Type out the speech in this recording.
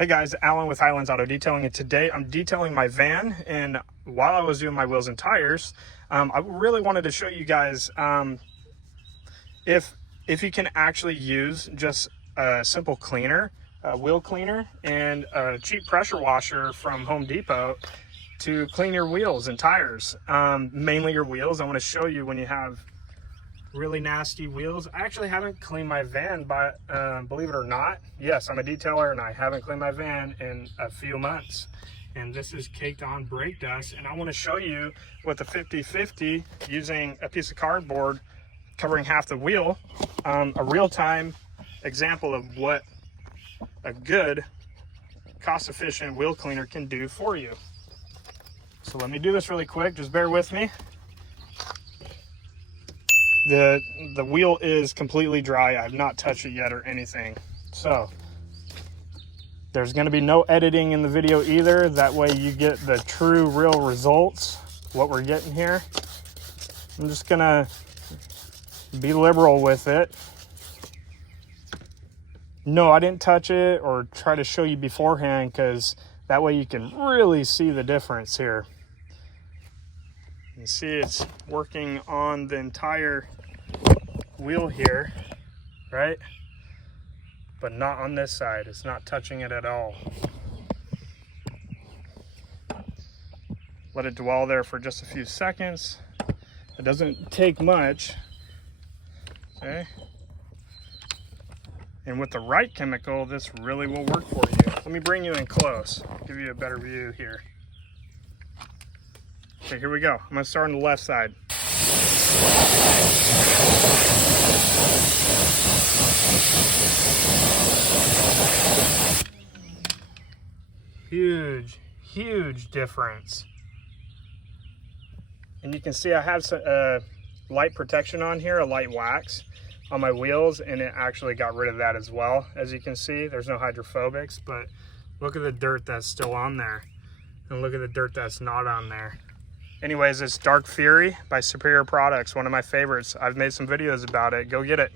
Hey guys, Alan with Highlands Auto Detailing, and today I'm detailing my van. And while I was doing my wheels and tires, I really wanted to show you guys if you can actually use just a simple cleaner, a wheel cleaner, and a cheap pressure washer from Home Depot to clean your wheels and tires, mainly your wheels. I want to show you when you have really nasty wheels. I actually haven't cleaned my van, but believe it or not, yes, I'm a detailer and I haven't cleaned my van in a few months. And this is caked on brake dust, and I want to show you with the 50-50 using a piece of cardboard covering half the wheel, a real-time example of what a good cost-efficient wheel cleaner can do for you. So let me do this really quick, just bear with me. The wheel is completely dry. I've not touched it yet or anything. So there's going to be no editing in the video either. That way you get the true real results, what we're getting here. I'm just going to be liberal with it. No, I didn't touch it or try to show you beforehand, because that way you can really see the difference here. You see it's working on the entire wheel here, right? But not on this side. It's not touching it at all. Let it dwell there for just a few seconds. It doesn't take much, okay? And with the right chemical, this really will work for you. Let me bring you in close, give you a better view here. Okay, here we go. I'm gonna start on the left side. Huge difference. And you can see I have some light protection on here, a light wax on my wheels, and it actually got rid of that as well. As you can see, there's no hydrophobics, but look at the dirt that's still on there, and look at the dirt that's not on there. Anyways, it's Dark Fury by Superior Products, one of my favorites. I've made some videos about it. Go get it.